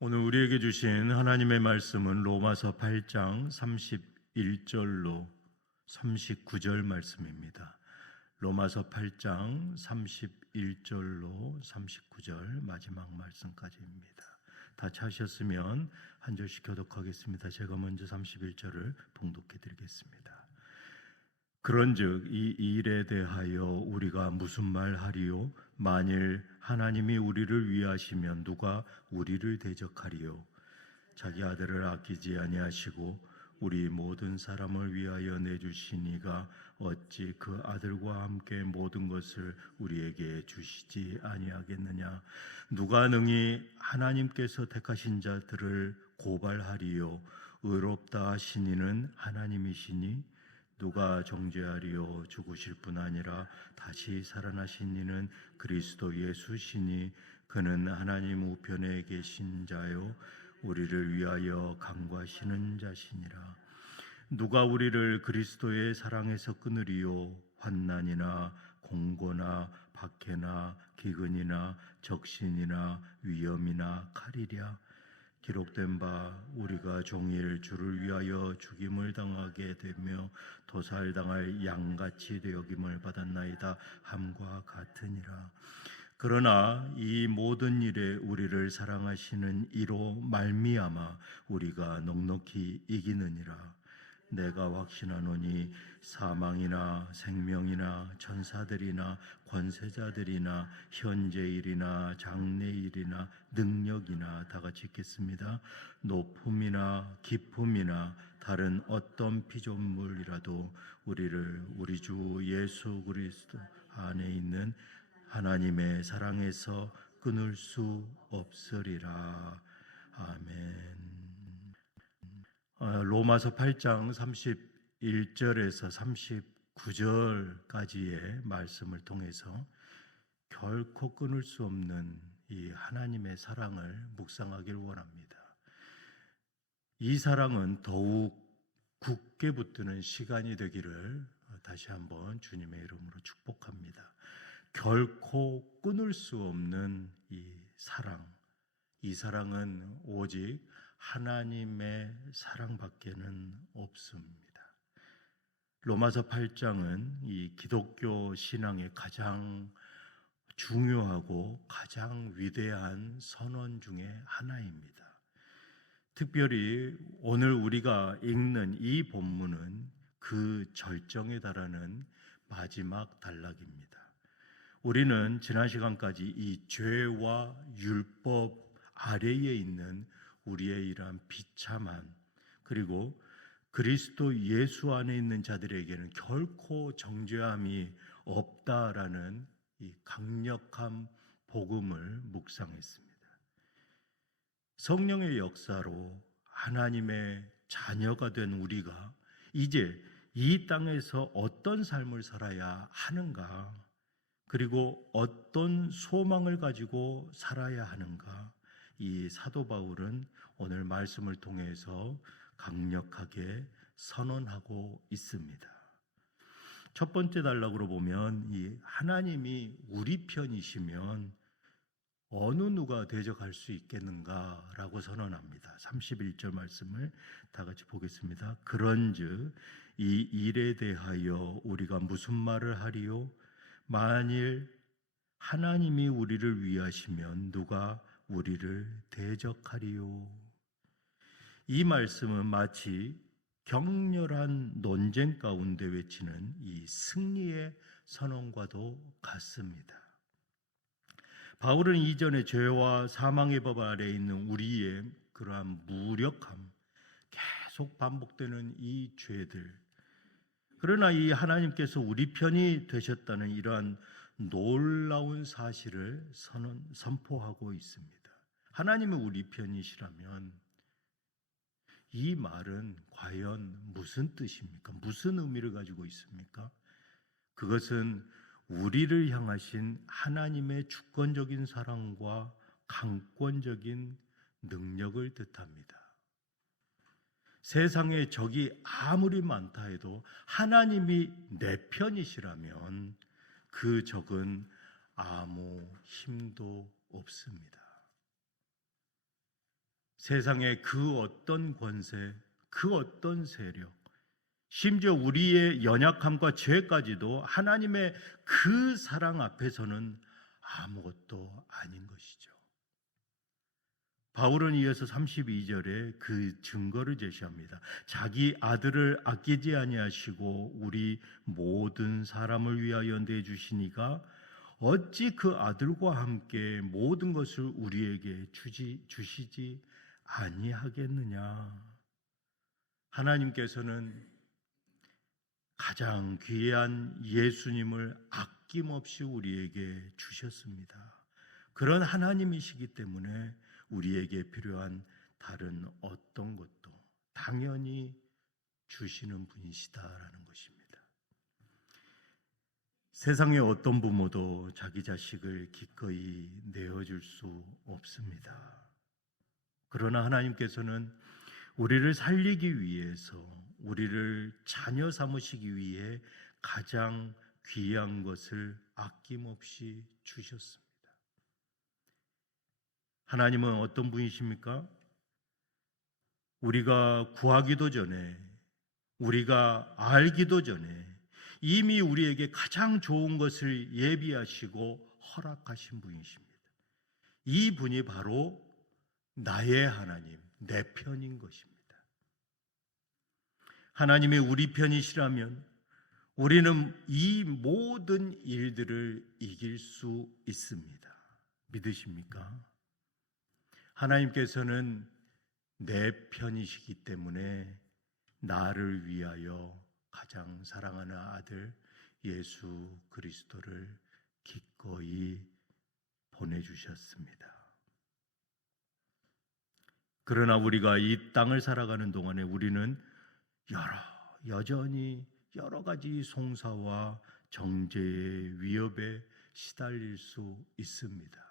오늘 우리에게 주신 하나님의 말씀은 로마서 8장 31절로 39절 말씀입니다. 로마서 8장 31절로 39절 마지막 말씀까지입니다. 다 찾으셨으면 한 절씩 교독하겠습니다. 제가 먼저 31절을 봉독해 드리겠습니다. 그런즉 이 일에 대하여 우리가 무슨 말하리요? 만일 하나님이 우리를 위하시면 누가 우리를 대적하리요? 자기 아들을 아끼지 아니하시고 우리 모든 사람을 위하여 내주시니가 어찌 그 아들과 함께 모든 것을 우리에게 주시지 아니하겠느냐? 누가 능히 하나님께서 택하신 자들을 고발하리요? 의롭다 하신 이는 하나님이시니 누가 정죄하리요? 죽으실 뿐 아니라 다시 살아나신 이는 그리스도 예수시니 그는 하나님 우편에 계신 자요 우리를 위하여 간구하시는 자시니라. 누가 우리를 그리스도의 사랑에서 끊으리요? 환난이나 공고나 박해나 기근이나 적신이나 위험이나 칼이랴. 기록된 바 우리가 종일 주를 위하여 죽임을 당하게 되며 도살당할 양같이 되어김을 받았나이다 함과 같으니라. 그러나 이 모든 일에 우리를 사랑하시는 이로 말미암아 우리가 넉넉히 이기느니라. 내가 확신하노니 사망이나 생명이나 천사들이나 권세자들이나 현재일이나 장래일이나 능력이나 다 같이 읽겠습니다. 높음이나 깊음이나 다른 어떤 피조물이라도 우리를 우리 주 예수 그리스도 안에 있는 하나님의 사랑에서 끊을 수 없으리라. 아멘. 로마서 8장 31절에서 39절까지의 말씀을 통해서 결코 끊을 수 없는 이 하나님의 사랑을 묵상하길 원합니다. 이 사랑은 더욱 굳게 붙드는 시간이 되기를 다시 한번 주님의 이름으로 축복합니다. 결코 끊을 수 없는 이 사랑은 오직 하나님의 사랑밖에는 없습니다. 로마서 8장은 이 기독교 신앙의 가장 중요하고 가장 위대한 선언 중에 하나입니다. 특별히 오늘 우리가 읽는 이 본문은 그 절정에 달하는 마지막 단락입니다. 우리는 지난 시간까지 이 죄와 율법 아래에 있는 우리의 이러한 비참한 그리고 그리스도 예수 안에 있는 자들에게는 결코 정죄함이 없다라는 이 강력한 복음을 묵상했습니다. 성령의 역사로 하나님의 자녀가 된 우리가 이제 이 땅에서 어떤 삶을 살아야 하는가, 그리고 어떤 소망을 가지고 살아야 하는가, 이 사도 바울은 오늘 말씀을 통해서 강력하게 선언하고 있습니다. 첫 번째 단락으로 보면 이 하나님이 우리 편이시면 어느 누가 대적할 수 있겠는가라고 선언합니다. 31절 말씀을 다 같이 보겠습니다. 그런즉 이 일에 대하여 우리가 무슨 말을 하리요? 만일 하나님이 우리를 위하시면 누가 우리를 대적하리요? 이 말씀은 마치 격렬한 논쟁 가운데 외치는 이 승리의 선언과도 같습니다. 바울은 이전에 죄와 사망의 법 아래에 있는 우리의 그러한 무력함, 계속 반복되는 이 죄들, 그러나 이 하나님께서 우리 편이 되셨다는 이러한 놀라운 사실을 선포하고 있습니다. 하나님은 우리 편이시라면 이 말은 과연 무슨 뜻입니까? 무슨 의미를 가지고 있습니까? 그것은 우리를 향하신 하나님의 주권적인 사랑과 강권적인 능력을 뜻합니다. 세상에 적이 아무리 많다 해도 하나님이 내 편이시라면 그 적은 아무 힘도 없습니다. 세상의 그 어떤 권세, 그 어떤 세력, 심지어 우리의 연약함과 죄까지도 하나님의 그 사랑 앞에서는 아무것도 아닌 것이죠. 바울은 이어서 32절에 그 증거를 제시합니다. 자기 아들을 아끼지 아니하시고 우리 모든 사람을 위하여 내주시니가 어찌 그 아들과 함께 모든 것을 우리에게 주시지 아니하겠느냐. 하나님께서는 가장 귀한 예수님을 아낌없이 우리에게 주셨습니다. 그런 하나님이시기 때문에 우리에게 필요한 다른 어떤 것도 당연히 주시는 분이시다라는 것입니다. 세상의 어떤 부모도 자기 자식을 기꺼이 내어줄 수 없습니다. 그러나 하나님께서는 우리를 살리기 위해서, 우리를 자녀 삼으시기 위해 가장 귀한 것을 아낌없이 주셨습니다. 하나님은 어떤 분이십니까? 우리가 구하기도 전에, 우리가 알기도 전에 이미 우리에게 가장 좋은 것을 예비하시고 허락하신 분이십니다. 이 분이 바로 나의 하나님, 내 편인 것입니다. 하나님이 우리 편이시라면 우리는 이 모든 일들을 이길 수 있습니다. 믿으십니까? 하나님께서는 내 편이시기 때문에 나를 위하여 가장 사랑하는 아들 예수 그리스도를 기꺼이 보내주셨습니다. 그러나 우리가 이 땅을 살아가는 동안에 우리는 여전히 여러 가지 송사와 정죄의 위협에 시달릴 수 있습니다.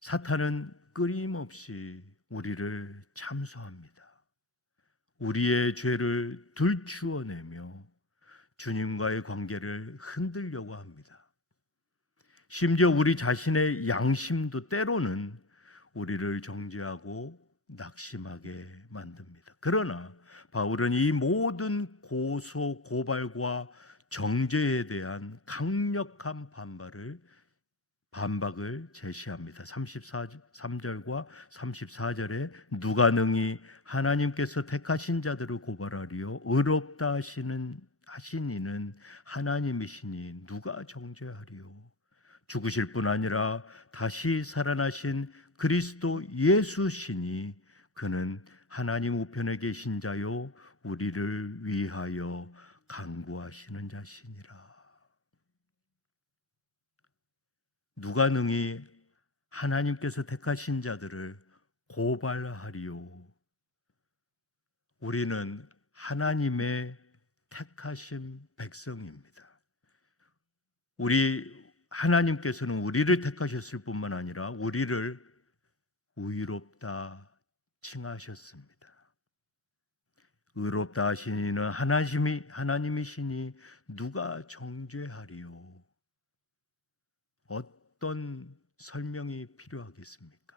사탄은 끊임없이 우리를 참소합니다. 우리의 죄를 들추어내며 주님과의 관계를 흔들려고 합니다. 심지어 우리 자신의 양심도 때로는 우리를 정죄하고 낙심하게 만듭니다. 그러나 바울은 이 모든 고소, 고발과 정죄에 대한 강력한 반박을 제시합니다. 33절과 34절에 누가 능히 하나님께서 택하신 자들을 고발하리요 의롭다 하신 이는 하나님이시니 누가 정죄하리요. 죽으실 뿐 아니라 다시 살아나신 그리스도 예수시니 그는 하나님 우편에 계신 자요 우리를 위하여 간구하시는 자시니라. 누가 능히 하나님께서 택하신 자들을 고발하리요. 우리는 하나님의 택하신 백성입니다. 하나님께서는 우리를 택하셨을 뿐만 아니라 우리를 의롭다 칭하셨습니다. 의롭다 하신 이는 하나님이시니 누가 정죄하리요. 어떤 설명이 필요하겠습니까?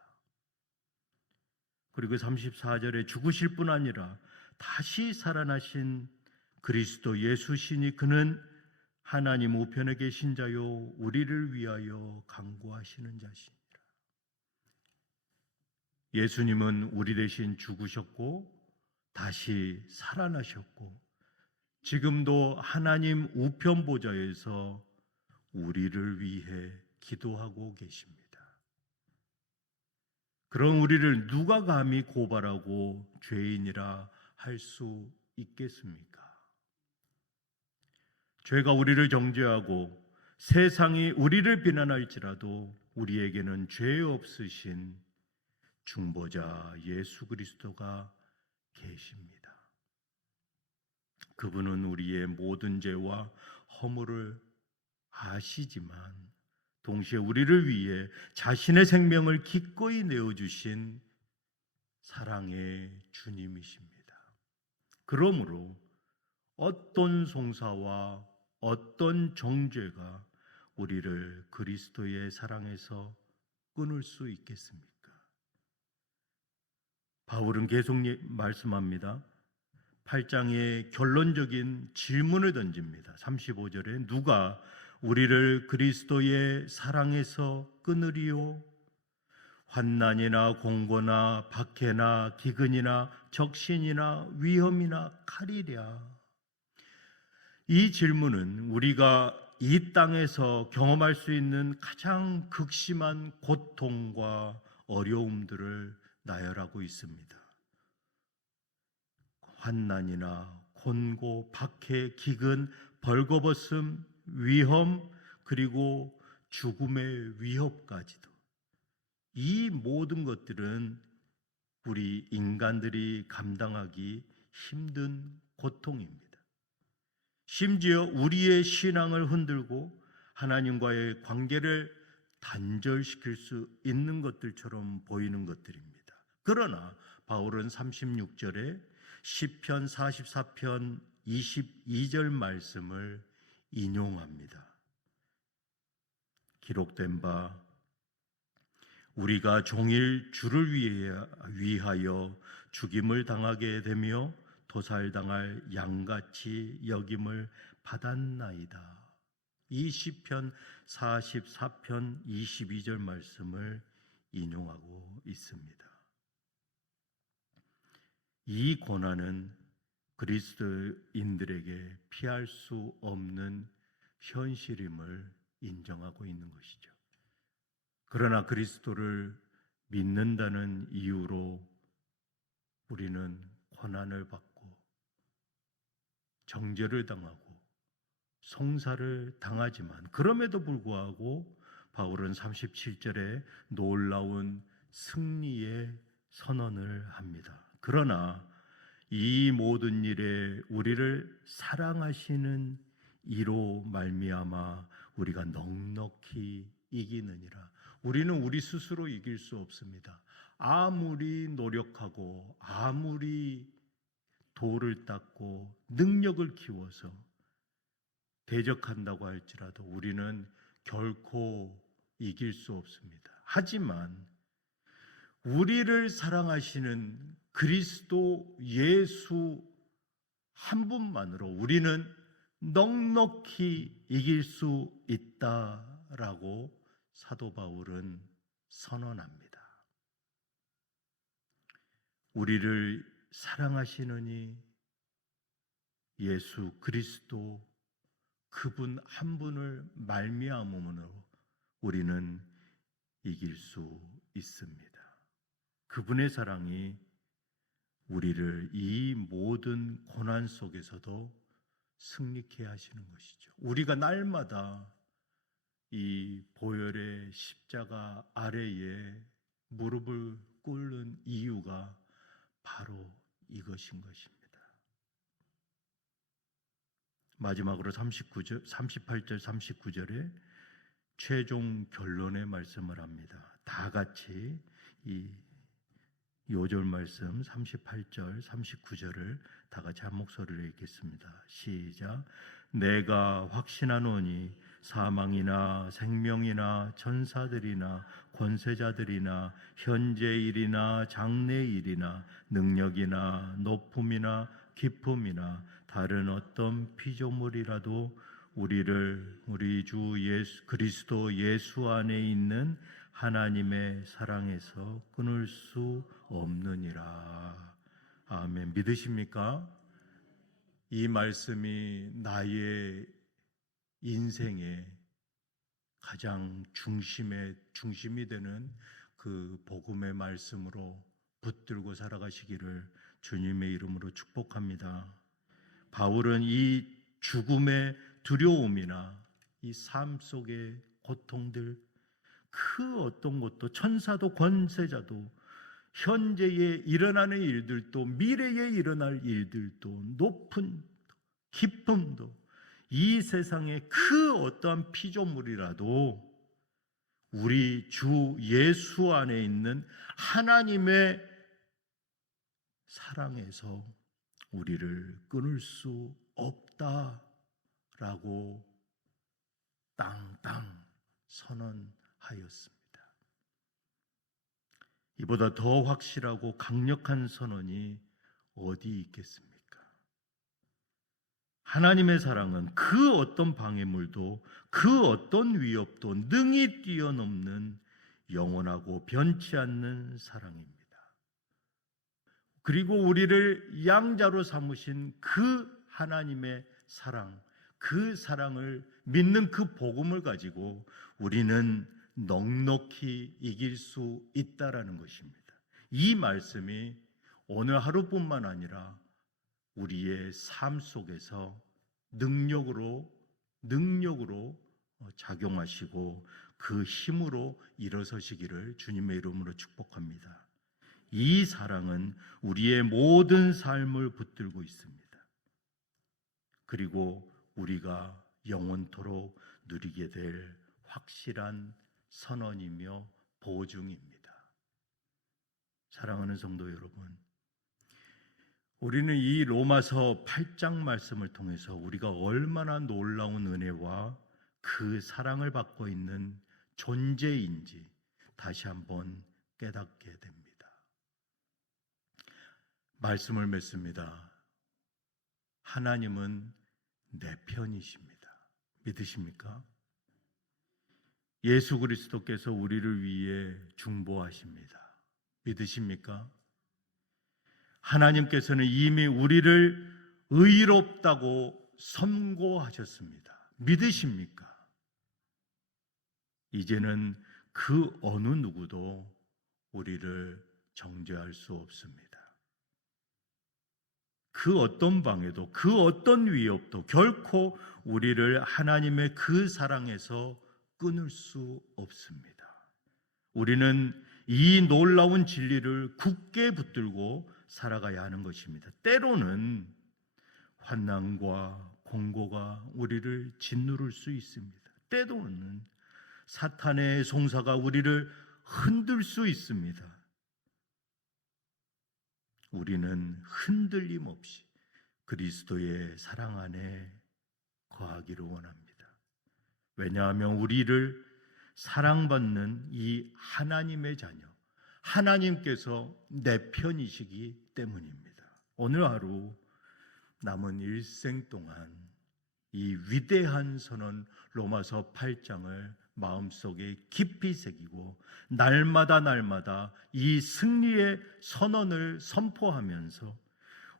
그리고 34절에 죽으실 뿐 아니라 다시 살아나신 그리스도 예수시니 그는 하나님 우편에 계신 자요 우리를 위하여 간구하시는 자시니라. 예수님은 우리 대신 죽으셨고 다시 살아나셨고 지금도 하나님 우편 보좌에서 우리를 위해 기도하고 계십니다. 그런 우리를 누가 감히 고발하고 죄인이라 할 수 있겠습니까? 죄가 우리를 정죄하고 세상이 우리를 비난할지라도 우리에게는 죄 없으신 중보자 예수 그리스도가 계십니다. 그분은 우리의 모든 죄와 허물을 아시지만 동시에 우리를 위해 자신의 생명을 기꺼이 내어주신 사랑의 주님이십니다. 그러므로 어떤 송사와 어떤 정죄가 우리를 그리스도의 사랑에서 끊을 수 있겠습니까? 바울은 계속 말씀합니다. 8장에 결론적인 질문을 던집니다. 35절에 누가 우리를 그리스도의 사랑에서 끊으리요? 환난이나 공고나 박해나 기근이나 적신이나 위험이나 칼이랴. 이 질문은 우리가 이 땅에서 경험할 수 있는 가장 극심한 고통과 어려움들을 나열하고 있습니다. 환난이나 곤고, 박해, 기근, 벌거벗음, 위험, 그리고 죽음의 위협까지도, 이 모든 것들은 우리 인간들이 감당하기 힘든 고통입니다. 심지어 우리의 신앙을 흔들고 하나님과의 관계를 단절시킬 수 있는 것들처럼 보이는 것들입니다. 그러나 바울은 36절에 시편 44편 22절 말씀을 인용합니다. 기록된 바 우리가 종일 주를 위하여 죽임을 당하게 되며 도살당할 양같이 여김을 받았나이다. 이 시편 44편 22절 말씀을 인용하고 있습니다. 이 고난은 그리스도인들에게 피할 수 없는 현실임을 인정하고 있는 것이죠. 그러나 그리스도를 믿는다는 이유로 우리는 고난을 받고 정죄를 당하고 송사를 당하지만, 그럼에도 불구하고 바울은 37절에 놀라운 승리의 선언을 합니다. 그러나 이 모든 일에 우리를 사랑하시는 이로 말미암아 우리가 넉넉히 이기느니라. 우리는 우리 스스로 이길 수 없습니다. 아무리 노력하고 아무리 돌을 닦고 능력을 키워서 대적한다고 할지라도 우리는 결코 이길 수 없습니다. 하지만 우리를 사랑하시는 그리스도 예수 한 분만으로 우리는 넉넉히 이길 수 있다라고 사도 바울은 선언합니다. 우리를 사랑하시느니 예수 그리스도 그분 한 분을 말미암음으로 우리는 이길 수 있습니다. 그분의 사랑이 우리를 이 모든 고난 속에서도 승리케 하시는 것이죠. 우리가 날마다 이 보혈의 십자가 아래에 무릎을 꿇는 이유가 바로 이것인 것입니다. 마지막으로 38절 39절에 최종 결론의 말씀을 합니다. 다 같이 이 요절 말씀 38절 39절을 다 같이 한 목소리로 읽겠습니다. 시작. 내가 확신하노니 사망이나 생명이나 천사들이나 권세자들이나 현재일이나 장래일이나 능력이나 높음이나 깊음이나 다른 어떤 피조물이라도 우리를 우리 주 예수 그리스도 예수 안에 있는 하나님의 사랑에서 끊을 수 없느니라. 아멘. 믿으십니까? 이 말씀이 나의 인생의 가장 중심이 되는 그 복음의 말씀으로 붙들고 살아가시기를 주님의 이름으로 축복합니다. 바울은 이 죽음의 두려움이나 이 삶 속의 고통들, 그 어떤 것도, 천사도 권세자도, 현재에 일어나는 일들도, 미래에 일어날 일들도, 높은 기쁨도, 이 세상의 그 어떠한 피조물이라도 우리 주 예수 안에 있는 하나님의 사랑에서 우리를 끊을 수 없다라고 땅땅 선언하였습니다. 이보다 더 확실하고 강력한 선언이 어디 있겠습니까? 하나님의 사랑은 그 어떤 방해물도 그 어떤 위협도 능히 뛰어넘는 영원하고 변치 않는 사랑입니다. 그리고 우리를 양자로 삼으신 그 하나님의 사랑, 그 사랑을 믿는 그 복음을 가지고 우리는 넉넉히 이길 수 있다라는 것입니다. 이 말씀이 오늘 하루뿐만 아니라 우리의 삶 속에서 능력으로 작용하시고 그 힘으로 일어서시기를 주님의 이름으로 축복합니다. 이 사랑은 우리의 모든 삶을 붙들고 있습니다. 그리고 우리가 영원토록 누리게 될 확실한 선언이며 보증입니다. 사랑하는 성도 여러분, 우리는 이 로마서 8장 말씀을 통해서 우리가 얼마나 놀라운 은혜와 그 사랑을 받고 있는 존재인지 다시 한번 깨닫게 됩니다. 말씀을 맺습니다. 하나님은 내 편이십니다. 믿으십니까? 예수 그리스도께서 우리를 위해 중보하십니다. 믿으십니까? 하나님께서는 이미 우리를 의롭다고 선고하셨습니다. 믿으십니까? 이제는 그 어느 누구도 우리를 정죄할 수 없습니다. 그 어떤 방해도 그 어떤 위협도 결코 우리를 하나님의 그 사랑에서 끊을 수 없습니다. 우리는 이 놀라운 진리를 굳게 붙들고 살아가야 하는 것입니다. 때로는 환난과 공고가 우리를 짓누를 수 있습니다. 때로는 사탄의 송사가 우리를 흔들 수 있습니다. 우리는 흔들림 없이 그리스도의 사랑 안에 거하기를 원합니다. 왜냐하면 우리를 사랑받는 이 하나님의 자녀, 하나님께서 내 편이시기 때문입니다. 오늘 하루 남은 일생 동안 이 위대한 선언 로마서 8장을 마음속에 깊이 새기고 날마다 이 승리의 선언을 선포하면서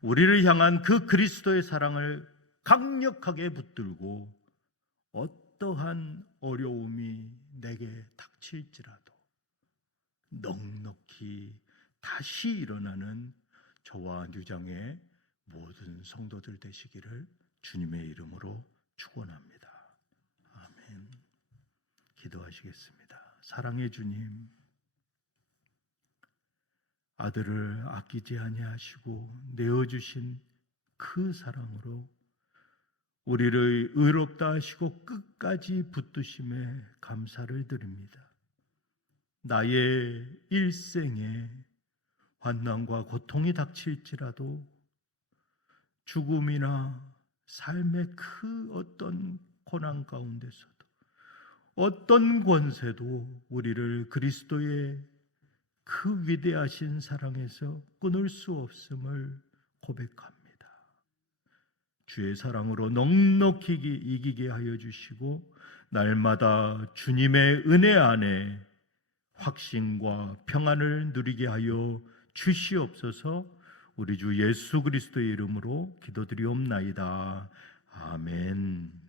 우리를 향한 그 그리스도의 사랑을 강력하게 붙들고 어떠한 어려움이 내게 닥칠지라도 넉넉히 다시 일어나는 저와 뉴장의 모든 성도들 되시기를 주님의 이름으로 축원합니다. 아멘. 기도하시겠습니다. 사랑의 주님, 아들을 아끼지 아니하시고 내어주신 그 사랑으로 우리를 의롭다 하시고 끝까지 붙드심에 감사를 드립니다. 나의 일생에 환난과 고통이 닥칠지라도 죽음이나 삶의 그 어떤 고난 가운데서도 어떤 권세도 우리를 그리스도의 그 위대하신 사랑에서 끊을 수 없음을 고백합니다. 주의 사랑으로 넉넉히 이기게 하여 주시고 날마다 주님의 은혜 안에 확신과 평안을 누리게 하여 주시옵소서. 우리 주 예수 그리스도의 이름으로 기도드리옵나이다. 아멘.